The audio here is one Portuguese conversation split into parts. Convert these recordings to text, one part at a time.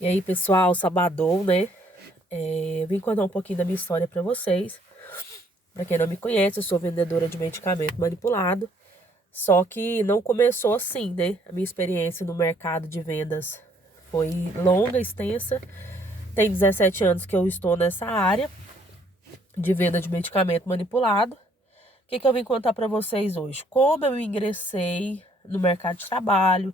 E aí, pessoal, sabadão, né? Eu vim contar um pouquinho da minha história pra vocês. Pra quem não me conhece, eu sou vendedora de medicamento manipulado. Só que não começou assim, né? A minha experiência no mercado de vendas foi longa, extensa. Tem 17 anos que eu estou nessa área de venda de medicamento manipulado. O que eu vim contar pra vocês hoje? Como eu ingressei no mercado de trabalho,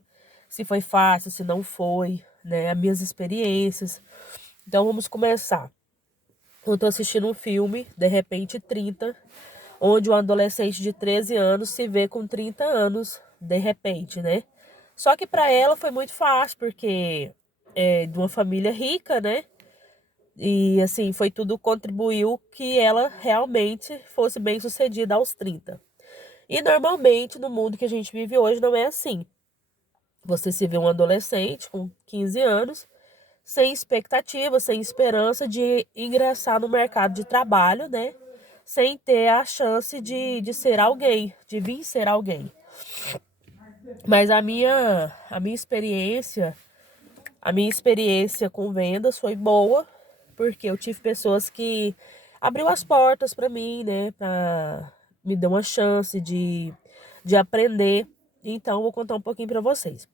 se foi fácil, se não foi, né? As minhas experiências. Então vamos começar. Eu tô assistindo um filme, De Repente 30, onde um adolescente de 13 anos se vê com 30 anos, de repente, né? Só que para ela foi muito fácil, porque é de uma família rica, né? E assim, foi tudo contribuiu que ela realmente fosse bem sucedida aos 30. E normalmente no mundo que a gente vive hoje não é assim. Você se vê um adolescente com 15 anos, sem expectativa, sem esperança de ingressar no mercado de trabalho, né? Sem ter a chance de ser alguém, de vir ser alguém. Mas a minha experiência com vendas foi boa, porque eu tive pessoas que abriu as portas para mim, né? Pra me dar uma chance de aprender. Então, vou contar um pouquinho para vocês.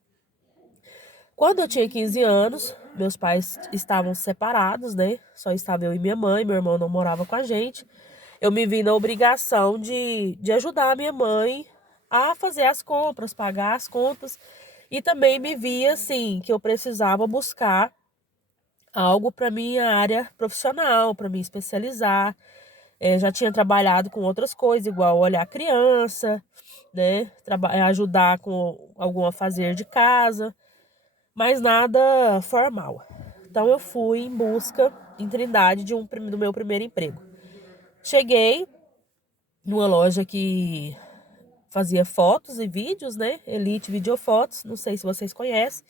Quando eu tinha 15 anos, meus pais estavam separados, né? Só estava eu e minha mãe, meu irmão não morava com a gente. Eu me vi na obrigação de ajudar a minha mãe a fazer as compras, pagar as contas. E também me vi assim, que eu precisava buscar algo para minha área profissional, para me especializar. Já tinha trabalhado com outras coisas, igual olhar criança, né? Ajudar com algum afazer de casa, mas nada formal. Então eu fui em busca em Trindade do meu primeiro emprego. Cheguei numa loja que fazia fotos e vídeos, né? Elite Videofotos, não sei se vocês conhecem.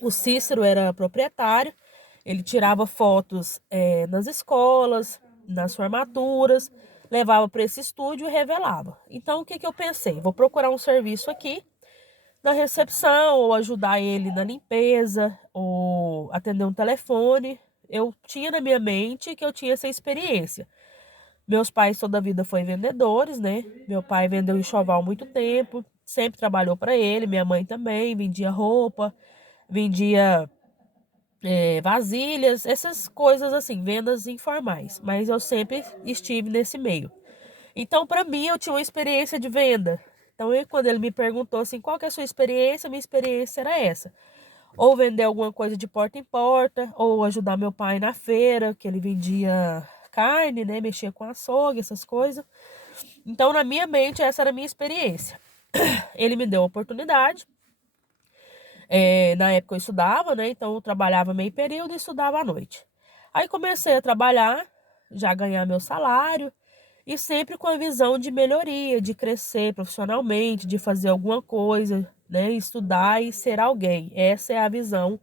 O Cícero era proprietário, ele tirava fotos nas escolas, nas formaturas, levava para esse estúdio e revelava. Então o que eu pensei? Vou procurar um serviço aqui na recepção, ou ajudar ele na limpeza, ou atender um telefone. Eu tinha na minha mente que eu tinha essa experiência. Meus pais toda a vida foram vendedores, né? Meu pai vendeu enxoval há muito tempo, sempre trabalhou para ele, minha mãe também, vendia roupa, vendia vasilhas, essas coisas assim, vendas informais. Mas eu sempre estive nesse meio. Então, para mim, eu tinha uma experiência de venda. Então, quando ele me perguntou assim, qual que é a sua experiência? Minha experiência era essa. Ou vender alguma coisa de porta em porta, ou ajudar meu pai na feira, que ele vendia carne, né? Mexia com açougue, essas coisas. Então, na minha mente, essa era a minha experiência. Ele me deu a oportunidade. Na época eu estudava, né? Então, eu trabalhava meio período e estudava à noite. Aí comecei a trabalhar, já ganhar meu salário, e sempre com a visão de melhoria, de crescer profissionalmente, de fazer alguma coisa, né? Estudar e ser alguém. Essa é a visão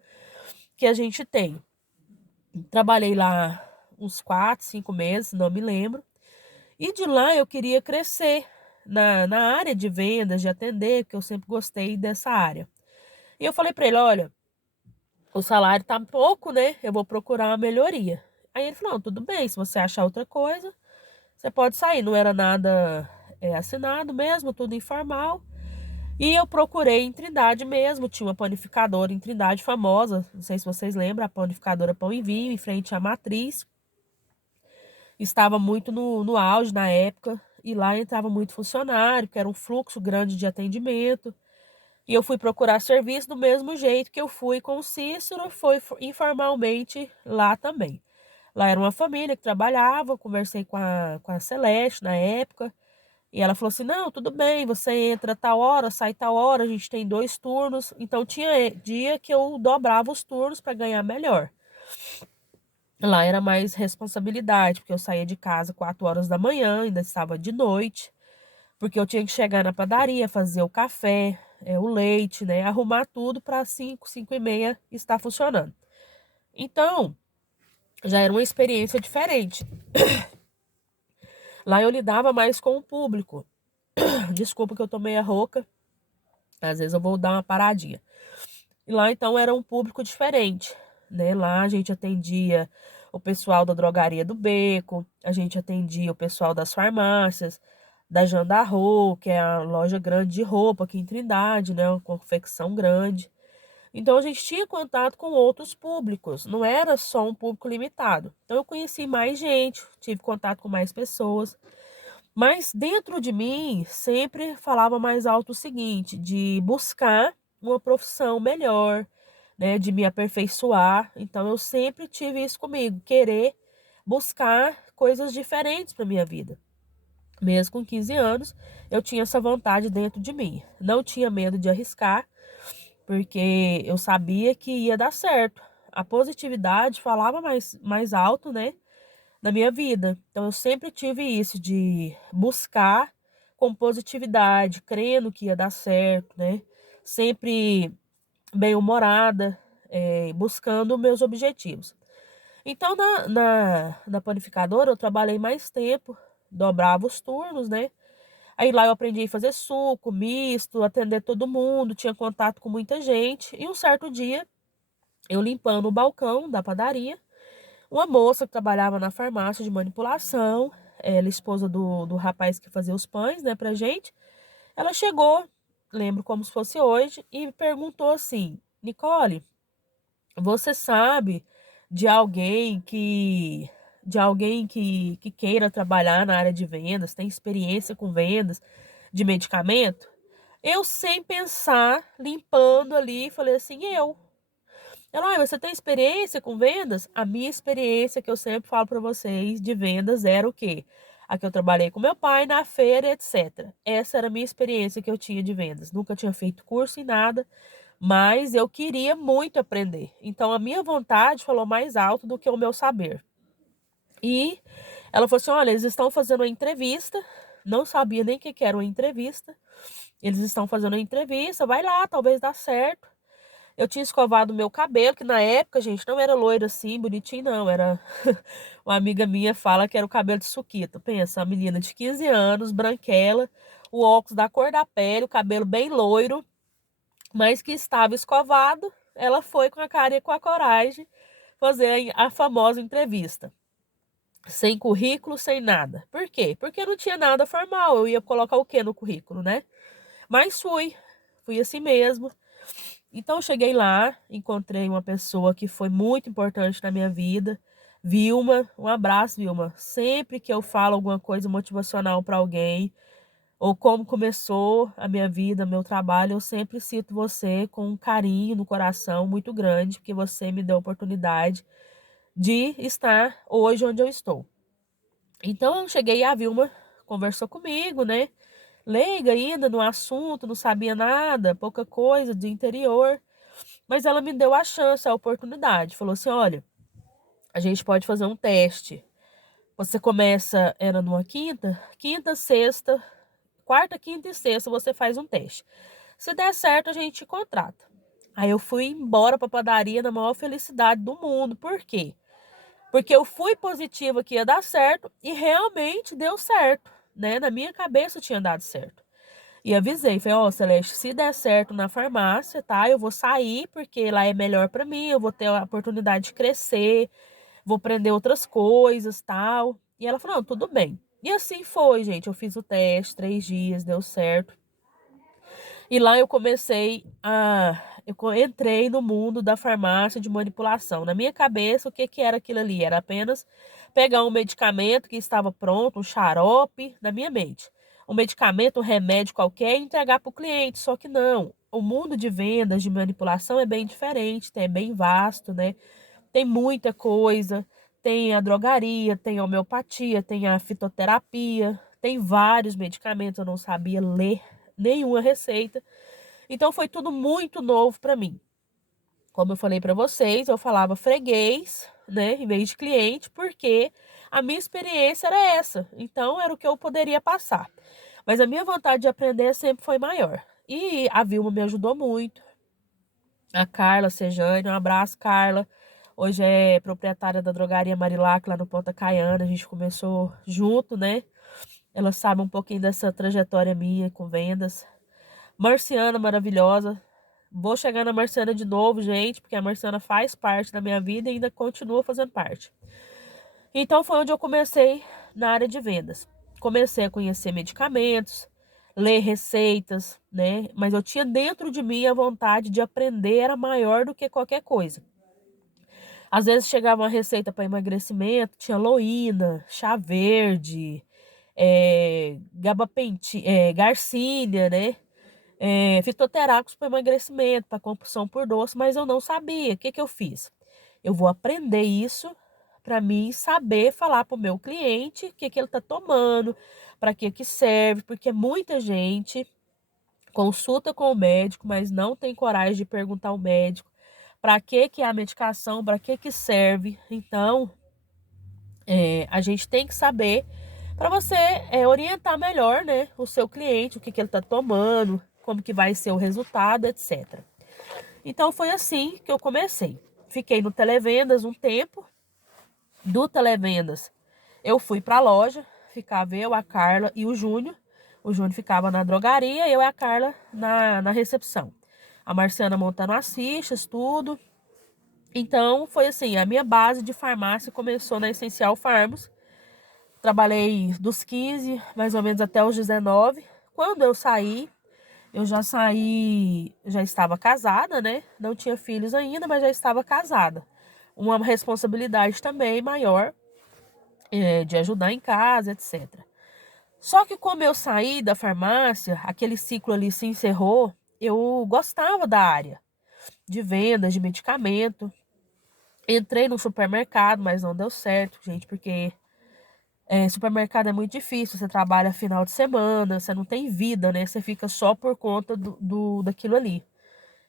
que a gente tem. Trabalhei lá uns 4, 5 meses, não me lembro. E de lá eu queria crescer na área de vendas, de atender, porque eu sempre gostei dessa área. E eu falei para ele, olha, o salário tá pouco, né? Eu vou procurar uma melhoria. Aí ele falou, não, tudo bem, se você achar outra coisa, você pode sair. Não era nada assinado mesmo, tudo informal. E eu procurei em Trindade mesmo, tinha uma panificadora em Trindade famosa, não sei se vocês lembram, a panificadora Pão e Vinho, em frente à Matriz. Estava muito no auge na época, e lá entrava muito funcionário, que era um fluxo grande de atendimento. E eu fui procurar serviço do mesmo jeito que eu fui com o Cícero, foi informalmente lá também. Lá era uma família que trabalhava, conversei com a Celeste na época, e ela falou assim, não, tudo bem, você entra tal hora, sai tal hora, a gente tem 2 turnos. Então tinha dia que eu dobrava os turnos para ganhar melhor. Lá era mais responsabilidade, porque eu saía de casa 4 horas da manhã, ainda estava de noite, porque eu tinha que chegar na padaria, fazer o café, o leite, né? Arrumar tudo para 5, 5 e meia estar funcionando. Então, já era uma experiência diferente. Lá eu lidava mais com o público. Desculpa que eu tô meia rouca, às vezes eu vou dar uma paradinha. E lá, então, era um público diferente, né? Lá a gente atendia o pessoal da drogaria do Beco, a gente atendia o pessoal das farmácias, da Jandarro, que é a loja grande de roupa aqui em Trindade, né? Uma confecção grande. Então a gente tinha contato com outros públicos, não era só um público limitado. Então eu conheci mais gente, tive contato com mais pessoas, mas dentro de mim sempre falava mais alto o seguinte, de buscar uma profissão melhor, né, de me aperfeiçoar. Então eu sempre tive isso comigo, querer buscar coisas diferentes para minha vida. Mesmo com 15 anos, eu tinha essa vontade dentro de mim. Não tinha medo de arriscar, porque eu sabia que ia dar certo. A positividade falava mais alto, né, na minha vida. Então eu sempre tive isso de buscar com positividade, crendo que ia dar certo, né? Sempre bem-humorada, buscando meus objetivos. Então na panificadora eu trabalhei mais tempo, dobrava os turnos, né? Aí lá eu aprendi a fazer suco, misto, atender todo mundo, tinha contato com muita gente. E um certo dia, eu limpando o balcão da padaria, uma moça que trabalhava na farmácia de manipulação, ela é esposa do rapaz que fazia os pães, né, pra gente, ela chegou, lembro como se fosse hoje, e perguntou assim: Nicole, você sabe de alguém que queira trabalhar na área de vendas, tem experiência com vendas de medicamento? Eu, sem pensar, limpando ali, falei assim, eu. Ela, você tem experiência com vendas? A minha experiência, que eu sempre falo para vocês, de vendas era o quê? A que eu trabalhei com meu pai na feira, etc. Essa era a minha experiência que eu tinha de vendas. Nunca tinha feito curso em nada, mas eu queria muito aprender. Então, a minha vontade falou mais alto do que o meu saber. E ela falou assim, olha, eles estão fazendo uma entrevista, não sabia nem o que era uma entrevista. Eles estão fazendo uma entrevista, vai lá, talvez dá certo. Eu tinha escovado o meu cabelo, que na época, gente, não era loiro assim, bonitinho, não. Era. Uma amiga minha fala que era o cabelo de suquita. Pensa, uma menina de 15 anos, branquela, o óculos da cor da pele, o cabelo bem loiro, mas que estava escovado. Ela foi com a cara e com a coragem fazer a famosa entrevista. Sem currículo, sem nada. Por quê? Porque não tinha nada formal. Eu ia colocar o quê no currículo, né? Mas fui assim mesmo. Então eu cheguei lá, encontrei uma pessoa que foi muito importante na minha vida, Vilma. Um abraço, Vilma. Sempre que eu falo alguma coisa motivacional para alguém, ou como começou a minha vida, meu trabalho, eu sempre cito você com um carinho no coração muito grande, porque você me deu a oportunidade de estar hoje onde eu estou. Então eu cheguei, a Vilma conversou comigo, né? Leiga ainda no assunto, não sabia nada, pouca coisa, de interior. Mas ela me deu a chance, a oportunidade. Falou assim, olha, a gente pode fazer um teste. Você começa, era numa quinta, sexta, quarta, quinta e sexta você faz um teste. Se der certo, a gente te contrata. Aí eu fui embora para a padaria na maior felicidade do mundo. Por quê? Porque eu fui positiva que ia dar certo e realmente deu certo, né? Na minha cabeça tinha dado certo. E avisei, falei, ó, Celeste, se der certo na farmácia, tá? Eu vou sair porque lá é melhor para mim, eu vou ter a oportunidade de crescer, vou aprender outras coisas, tal. E ela falou, não, tudo bem. E assim foi, gente. Eu fiz o teste, 3 dias, deu certo. E lá eu comecei a. Eu entrei no mundo da farmácia de manipulação. Na minha cabeça, o que, que era aquilo ali? Era apenas pegar um medicamento que estava pronto, um xarope, na minha mente. Um medicamento, um remédio qualquer e entregar para o cliente. Só que não. O mundo de vendas, de manipulação é bem diferente, é bem vasto, né? Tem muita coisa. Tem a drogaria, tem a homeopatia, tem a fitoterapia, tem vários medicamentos. Eu não sabia ler nenhuma receita. Então foi tudo muito novo para mim. Como eu falei para vocês, eu falava freguês, né, em vez de cliente, porque a minha experiência era essa. Então era o que eu poderia passar. Mas a minha vontade de aprender sempre foi maior. E a Vilma me ajudou muito. A Carla Sejane, um abraço, Carla. Hoje é proprietária da drogaria Marilac lá no Ponta Caiana. A gente começou junto, né? Ela sabe um pouquinho dessa trajetória minha com vendas. Marciana, maravilhosa, Vou chegar na Marciana de novo, gente, porque a Marciana faz parte da minha vida e ainda continua fazendo parte. Então foi onde eu comecei na área de vendas. Comecei a conhecer medicamentos, ler receitas, né? Mas eu tinha dentro de mim a vontade de aprender, era maior do que qualquer coisa. Às vezes chegava uma receita para emagrecimento, tinha loína, chá verde, garcínia, né? Fitoterápicos para emagrecimento, para compulsão por doce, mas eu não sabia. O que que eu fiz? Eu vou aprender isso para mim saber falar para o meu cliente o que que ele está tomando, para que que serve, porque muita gente consulta com o médico, mas não tem coragem de perguntar ao médico para que é a medicação, para que serve. Então, a gente tem que saber para você orientar melhor, né, o seu cliente, o que que ele está tomando, como que vai ser o resultado, etc. Então foi assim que eu comecei. Fiquei no Televendas um tempo. Do Televendas eu fui para a loja, ficava eu, a Carla e o Júnior. O Júnior ficava na drogaria, eu e a Carla na recepção. A Marciana montando as fichas, tudo. Então foi assim, a minha base de farmácia começou na Essencial Farmos. Trabalhei dos 15, mais ou menos até os 19. Quando eu saí, já estava casada, né? Não tinha filhos ainda, mas já estava casada. Uma responsabilidade também maior, de ajudar em casa, etc. Só que como eu saí da farmácia, aquele ciclo ali se encerrou, eu gostava da área de vendas de medicamento. Entrei no supermercado, mas não deu certo, gente, porque supermercado é muito difícil. Você trabalha final de semana, você não tem vida, né? Você fica só por conta daquilo ali.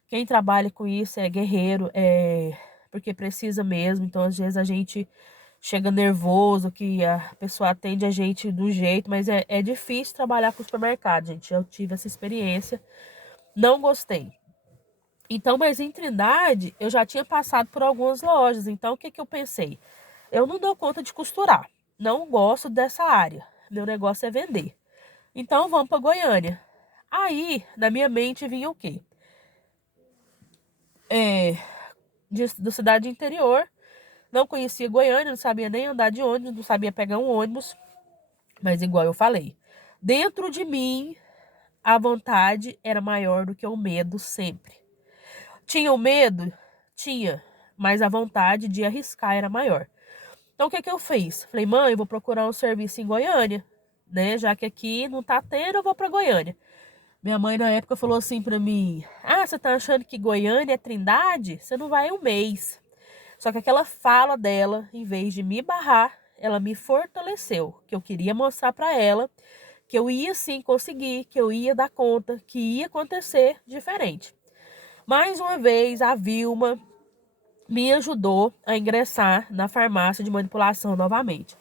Quem trabalha com isso é guerreiro, porque precisa mesmo. Então, às vezes, a gente chega nervoso, que a pessoa atende a gente do jeito, mas é difícil trabalhar com supermercado, gente. Eu tive essa experiência, não gostei. Então, mas em Trindade, eu já tinha passado por algumas lojas. Então, o que que eu pensei? Eu não dou conta de costurar. Não gosto dessa área. Meu negócio é vender. Então, vamos para Goiânia. Aí, na minha mente, vinha o quê? Da cidade interior. Não conhecia Goiânia, não sabia nem andar de ônibus, não sabia pegar um ônibus. Mas igual eu falei, dentro de mim, a vontade era maior do que o medo sempre. Tinha o medo? Tinha, mas a vontade de arriscar era maior. Então, o que que eu fiz? Falei, mãe, eu vou procurar um serviço em Goiânia, né? Já que aqui não tá tendo, eu vou para Goiânia. Minha mãe, na época, falou assim para mim, você tá achando que Goiânia é Trindade? Você não vai um mês. Só que aquela fala dela, em vez de me barrar, ela me fortaleceu. Que eu queria mostrar para ela que eu ia sim conseguir, que eu ia dar conta, que ia acontecer diferente. Mais uma vez, a Vilma me ajudou a ingressar na farmácia de manipulação novamente.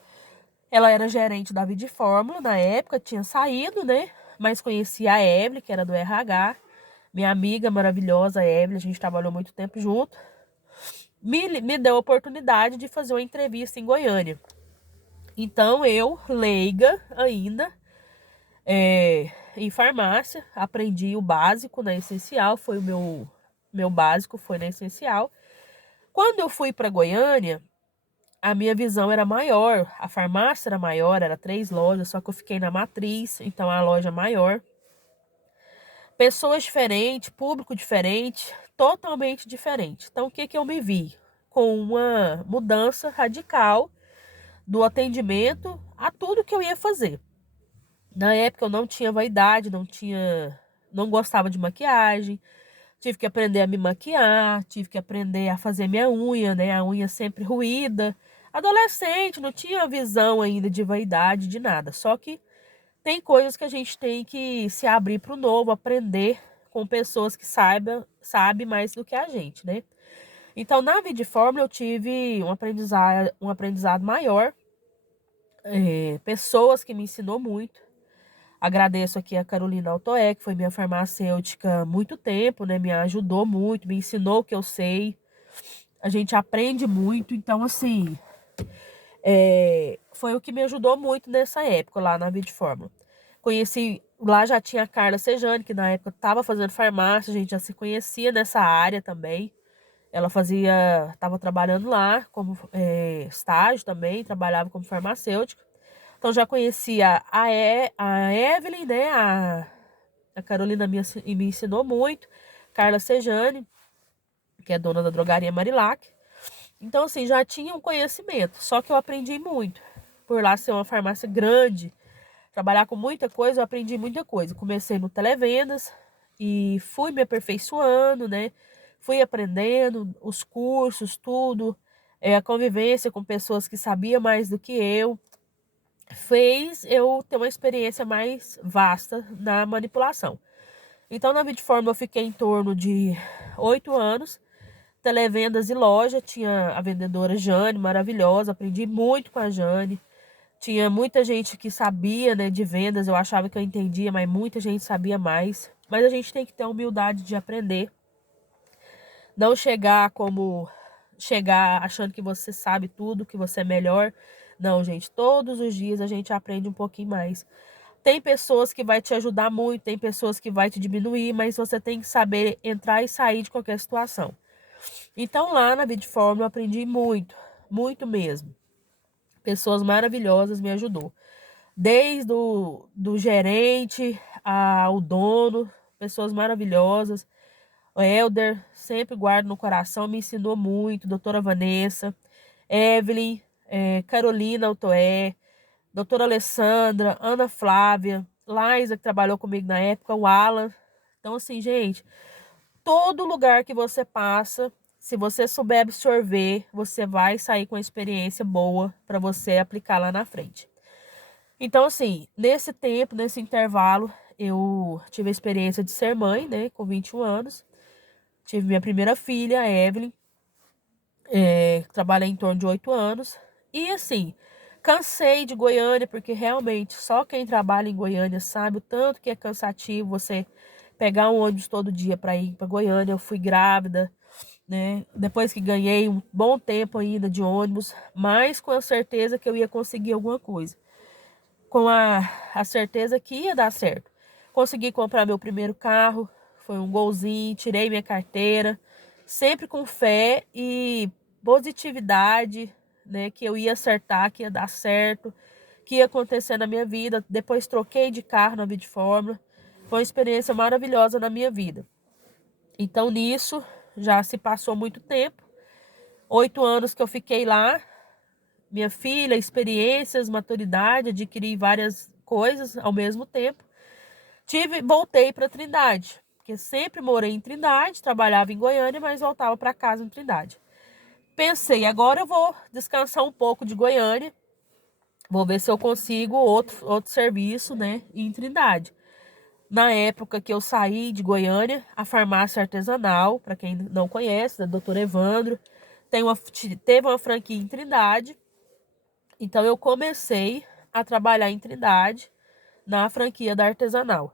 Ela era gerente da Vide Fórmula na época, tinha saído, né? Mas conhecia a Evelyn, que era do RH, minha amiga maravilhosa Evelyn, a gente trabalhou muito tempo junto. Me deu a oportunidade de fazer uma entrevista em Goiânia. Então eu, leiga ainda, em farmácia, aprendi o básico na Essencial, foi o meu básico, foi na Essencial. Quando eu fui para Goiânia, a minha visão era maior, a farmácia era maior, era 3 lojas, só que eu fiquei na matriz, então a loja maior. Pessoas diferentes, público diferente, totalmente diferente. Então o que que eu me vi? Com uma mudança radical do atendimento a tudo que eu ia fazer. Na época eu não tinha vaidade, não gostava de maquiagem, tive que aprender a me maquiar, tive que aprender a fazer minha unha, né? A unha sempre ruída. Adolescente, não tinha visão ainda de vaidade, de nada. Só que tem coisas que a gente tem que se abrir para o novo, aprender com pessoas que sabem mais do que a gente, né? Então, na Vide Fórmula, eu tive um aprendizado maior, pessoas que me ensinou muito. Agradeço aqui a Carolina Altoé, que foi minha farmacêutica há muito tempo, né? Me ajudou muito, me ensinou o que eu sei. A gente aprende muito, então assim, foi o que me ajudou muito nessa época lá na Vide Fórmula. Conheci, lá já tinha a Carla Sejane, que na época estava fazendo farmácia, a gente já se conhecia nessa área também. Ela estava trabalhando lá como estágio também, trabalhava como farmacêutica. Então já conhecia a Evelyn, né? A Carolina me ensinou muito. Carla Sejane, que é dona da drogaria Marilac. Então, assim, já tinha um conhecimento, só que eu aprendi muito. Por lá ser uma farmácia grande, trabalhar com muita coisa, eu aprendi muita coisa. Comecei no televendas e fui me aperfeiçoando, né? Fui aprendendo os cursos, tudo. A convivência com pessoas que sabiam mais do que eu fez eu ter uma experiência mais vasta na manipulação. Então, na Vidforma eu fiquei em torno de 8 anos. Televendas e loja, tinha a vendedora Jane, maravilhosa, aprendi muito com a Jane. Tinha muita gente que sabia, né, de vendas, eu achava que eu entendia, mas muita gente sabia mais. Mas a gente tem que ter a humildade de aprender. Não chegar achando que você sabe tudo, que você é melhor. Não, gente, todos os dias a gente aprende um pouquinho mais. Tem pessoas que vai te ajudar muito, tem pessoas que vai te diminuir, mas você tem que saber entrar e sair de qualquer situação. Então lá na Vidforma eu aprendi muito, muito mesmo. Pessoas maravilhosas me ajudou. Desde do gerente ao dono, pessoas maravilhosas. O Helder, sempre guardo no coração, me ensinou muito. Doutora Vanessa, Evelyn, Carolina Altoé, doutora Alessandra, Ana Flávia, Laisa, que trabalhou comigo na época, o Alan. Então, assim, gente, todo lugar que você passa, se você souber absorver, você vai sair com uma experiência boa para você aplicar lá na frente. Então, assim, nesse tempo, nesse intervalo, eu tive a experiência de ser mãe, né, com 21 anos. Tive minha primeira filha, a Evelyn, trabalhei em torno de 8 anos. E, assim, cansei de Goiânia, porque realmente só quem trabalha em Goiânia sabe o tanto que é cansativo você pegar um ônibus todo dia para ir para Goiânia. Eu fui grávida, né? Depois que ganhei um bom tempo ainda de ônibus, mas com a certeza que eu ia conseguir alguma coisa. Com a certeza que ia dar certo. Consegui comprar meu primeiro carro, foi um golzinho, tirei minha carteira, sempre com fé e positividade, né? Que eu ia acertar, que ia dar certo, que ia acontecer na minha vida. Depois troquei de carro na Vidforma. Foi uma experiência maravilhosa na minha vida. Então, nisso, já se passou muito tempo. 8 anos que eu fiquei lá. Minha filha, experiências, maturidade, adquiri várias coisas ao mesmo tempo. Voltei para Trindade, porque sempre morei em Trindade, trabalhava em Goiânia, mas voltava para casa em Trindade. Pensei, agora eu vou descansar um pouco de Goiânia, vou ver se eu consigo outro serviço, né, em Trindade. Na época que eu saí de Goiânia, a farmácia artesanal, para quem não conhece, da Dr. Evandro, teve uma franquia em Trindade. Então eu comecei a trabalhar em Trindade, na franquia da artesanal.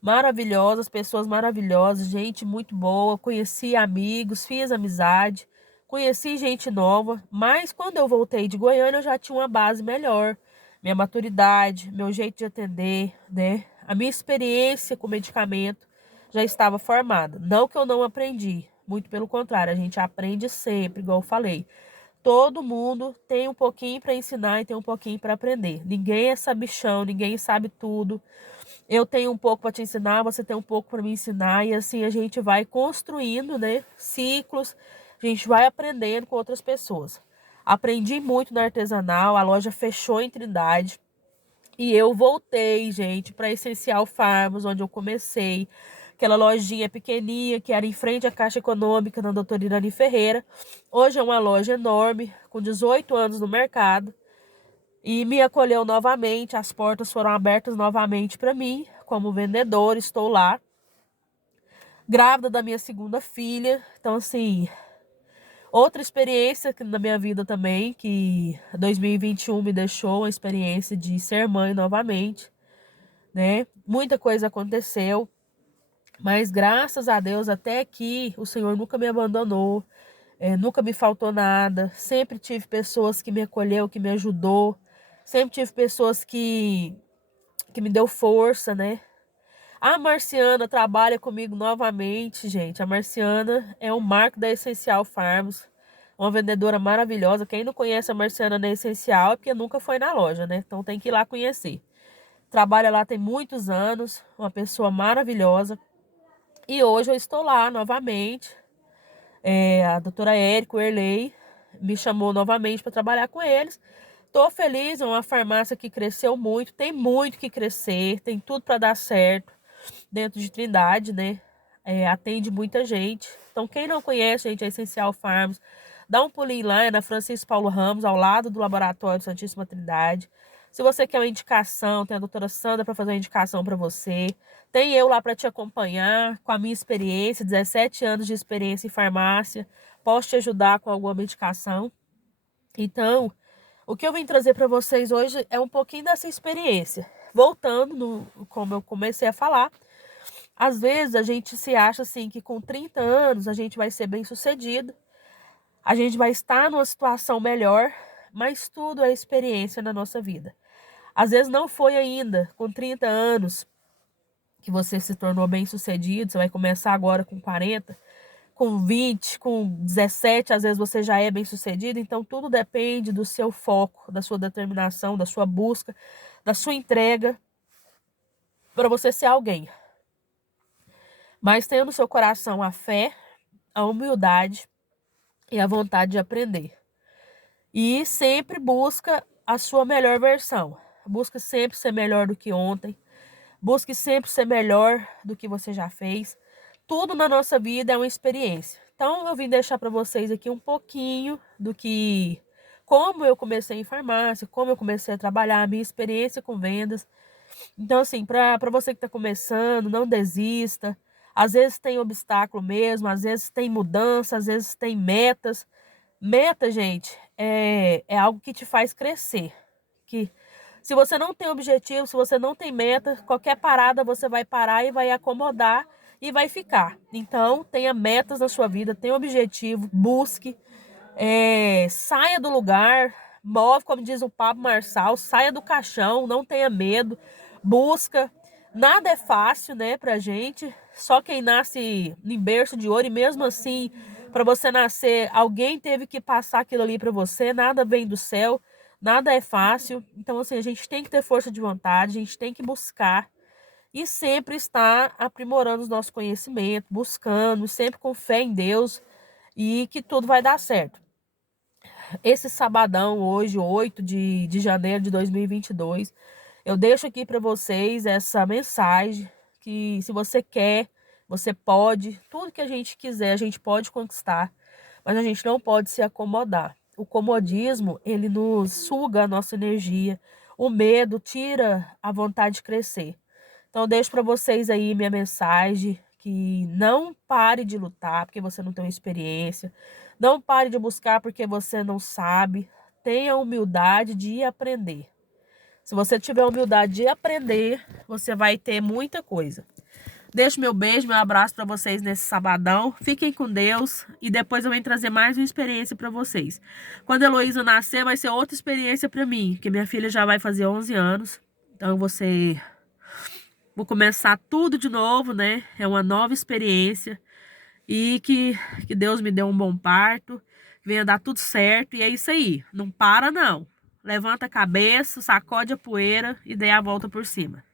Maravilhosas, pessoas maravilhosas, gente muito boa, conheci amigos, fiz amizade, conheci gente nova, mas quando eu voltei de Goiânia eu já tinha uma base melhor, minha maturidade, meu jeito de atender, né? A minha experiência com medicamento já estava formada. Não que eu não aprendi, muito pelo contrário, a gente aprende sempre, igual eu falei. Todo mundo tem um pouquinho para ensinar e tem um pouquinho para aprender. Ninguém é sabichão, ninguém sabe tudo. Eu tenho um pouco para te ensinar, você tem um pouco para me ensinar e assim a gente vai construindo, né, ciclos. A gente vai aprendendo com outras pessoas. Aprendi muito na artesanal, a loja fechou em Trindade e eu voltei, gente, para Essencial Farmas, onde eu comecei. Aquela lojinha pequenininha que era em frente à Caixa Econômica, na Doutora Irani Ferreira. Hoje é uma loja enorme, com 18 anos no mercado. E me acolheu novamente, as portas foram abertas novamente para mim, como vendedora, estou lá. Grávida da minha segunda filha. Então, assim, outra experiência na minha vida também, que 2021 me deixou uma experiência de ser mãe novamente, né? Muita coisa aconteceu. Mas graças a Deus, até aqui, o Senhor nunca me abandonou, nunca me faltou nada. Sempre tive pessoas que me acolheu, que me ajudou. Sempre tive pessoas que que me deu força, né? A Marciana trabalha comigo novamente, gente. A Marciana é um marco da Essencial Farms, uma vendedora maravilhosa. Quem não conhece a Marciana na Essencial é porque nunca foi na loja, né? Então tem que ir lá conhecer. Trabalha lá tem muitos anos, uma pessoa maravilhosa. E hoje eu estou lá novamente. A doutora Érico Erlei me chamou novamente para trabalhar com eles. Estou feliz, é uma farmácia que cresceu muito, tem muito que crescer, tem tudo para dar certo dentro de Trindade, né? Atende muita gente. Então, quem não conhece, gente, a Essencial Farms, dá um pulinho lá, é na Francisco Paulo Ramos, ao lado do Laboratório Santíssima Trindade. Se você quer uma indicação, tem a doutora Sandra para fazer uma indicação para você. Tem eu lá para te acompanhar com a minha experiência, 17 anos de experiência em farmácia. Posso te ajudar com alguma medicação. Então, o que eu vim trazer para vocês hoje é um pouquinho dessa experiência. Voltando, como eu comecei a falar, às vezes a gente se acha assim que com 30 anos a gente vai ser bem sucedido, a gente vai estar numa situação melhor, mas tudo é experiência na nossa vida. Às vezes não foi ainda com 30 anos que você se tornou bem sucedido, você vai começar agora com 40, com 20, com 17, às vezes você já é bem sucedido, então tudo depende do seu foco, da sua determinação, da sua busca, da sua entrega para você ser alguém. Mas tenha no seu coração a fé, a humildade e a vontade de aprender. E sempre busca a sua melhor versão. Busca sempre ser melhor do que ontem. Busque sempre ser melhor do que você já fez. Tudo na nossa vida é uma experiência. Então eu vim deixar para vocês aqui um pouquinho do que, como eu comecei em farmácia, como eu comecei a trabalhar, a minha experiência com vendas. Então assim, para você que está começando, não desista. Às vezes tem obstáculo mesmo, às vezes tem mudança, às vezes tem metas. Meta, gente, é algo que te faz crescer. Que se você não tem objetivo, se você não tem meta, qualquer parada você vai parar e vai acomodar e vai ficar. Então, tenha metas na sua vida, tenha objetivo, busque, saia do lugar, move, como diz o Pablo Marçal, saia do caixão, não tenha medo, busca. Nada é fácil, né, pra gente. Só quem nasce em berço de ouro, e mesmo assim, para você nascer, alguém teve que passar aquilo ali para você, nada vem do céu. Nada é fácil, então assim, a gente tem que ter força de vontade, a gente tem que buscar e sempre estar aprimorando os nossos conhecimentos, buscando, sempre com fé em Deus e que tudo vai dar certo. Esse sabadão, hoje, 8 de janeiro de 2022, eu deixo aqui para vocês essa mensagem que se você quer, você pode, tudo que a gente quiser, a gente pode conquistar, mas a gente não pode se acomodar. O comodismo, ele nos suga a nossa energia. O medo tira a vontade de crescer. Então, eu deixo para vocês aí minha mensagem, que não pare de lutar porque você não tem experiência. Não pare de buscar porque você não sabe. Tenha a humildade de aprender. Se você tiver a humildade de aprender, você vai ter muita coisa. Deixo meu beijo, meu abraço para vocês nesse sabadão. Fiquem com Deus e depois eu venho trazer mais uma experiência para vocês. Quando a Heloísa nascer, vai ser outra experiência para mim, porque minha filha já vai fazer 11 anos. Então vou começar tudo de novo, né? É uma nova experiência e que Deus me dê um bom parto, que venha dar tudo certo e é isso aí. Não para não. Levanta a cabeça, sacode a poeira e dê a volta por cima.